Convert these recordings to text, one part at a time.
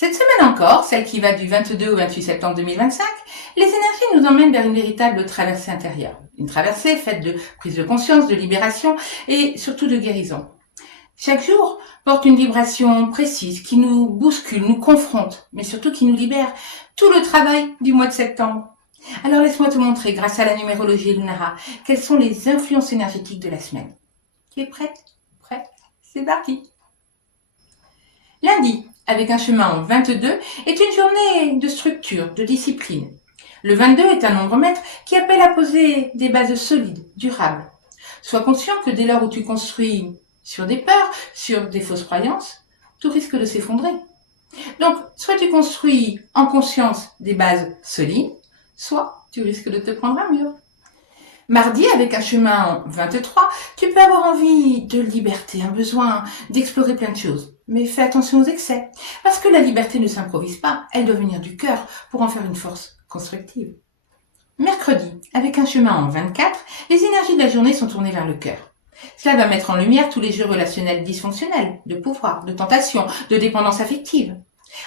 Cette semaine encore, celle qui va du 22 au 28 septembre 2025, les énergies nous emmènent vers une véritable traversée intérieure. Une traversée faite de prise de conscience, de libération et surtout de guérison. Chaque jour porte une vibration précise qui nous bouscule, nous confronte, mais surtout qui nous libère. Tout le travail du mois de septembre. Alors laisse-moi te montrer, grâce à la numérologie Lunara, quelles sont les influences énergétiques de la semaine. Tu es prête? Prêt? C'est parti! Lundi, avec un chemin en 22, est une journée de structure, de discipline. Le 22 est un nombre maître qui appelle à poser des bases solides, durables. Sois conscient que dès lors où tu construis sur des peurs, sur des fausses croyances, tout risque de s'effondrer. Donc, soit tu construis en conscience des bases solides, soit tu risques de te prendre un mur. Mardi, avec un chemin en 23, tu peux avoir envie de liberté, un besoin d'explorer plein de choses. Mais fais attention aux excès, parce que la liberté ne s'improvise pas, elle doit venir du cœur pour en faire une force constructive. Mercredi, avec un chemin en 24, les énergies de la journée sont tournées vers le cœur. Cela va mettre en lumière tous les jeux relationnels dysfonctionnels, de pouvoir, de tentation, de dépendance affective.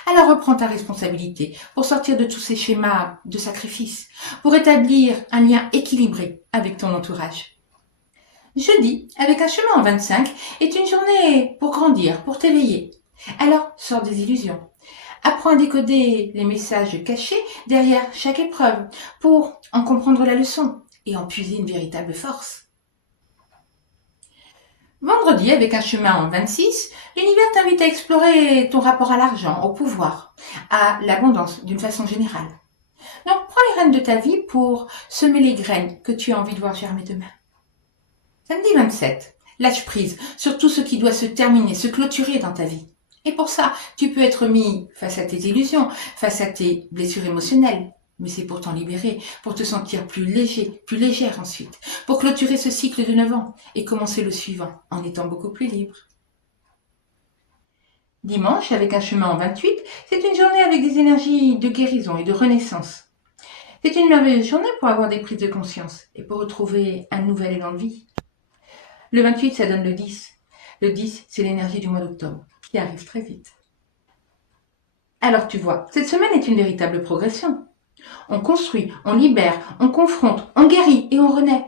Alors reprends ta responsabilité pour sortir de tous ces schémas de sacrifice, pour établir un lien équilibré avec ton entourage. Jeudi, avec un chemin en 25, est une journée pour grandir, pour t'éveiller. Alors sors des illusions. Apprends à décoder les messages cachés derrière chaque épreuve pour en comprendre la leçon et en puiser une véritable force. Vendredi, avec un chemin en 26, l'univers t'invite à explorer ton rapport à l'argent, au pouvoir, à l'abondance d'une façon générale. Donc, prends les rênes de ta vie pour semer les graines que tu as envie de voir germer demain. Samedi 27, lâche prise sur tout ce qui doit se terminer, se clôturer dans ta vie. Et pour ça, tu peux être mis face à tes illusions, face à tes blessures émotionnelles. Mais c'est pour t'en libérer, pour te sentir plus léger, plus légère ensuite, pour clôturer ce cycle de 9 ans et commencer le suivant en étant beaucoup plus libre. Dimanche, avec un chemin en 28, c'est une journée avec des énergies de guérison et de renaissance. C'est une merveilleuse journée pour avoir des prises de conscience et pour retrouver un nouvel élan de vie. Le 28, ça donne le 10. Le 10, c'est l'énergie du mois d'octobre, qui arrive très vite. Alors tu vois, cette semaine est une véritable progression. On construit, on libère, on confronte, on guérit et on renaît.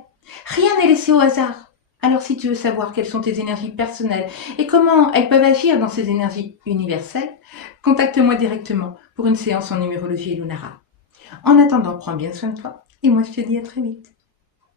Rien n'est laissé au hasard. Alors si tu veux savoir quelles sont tes énergies personnelles et comment elles peuvent agir dans ces énergies universelles, contacte-moi directement pour une séance en numérologie Lunara. En attendant, prends bien soin de toi et moi je te dis à très vite.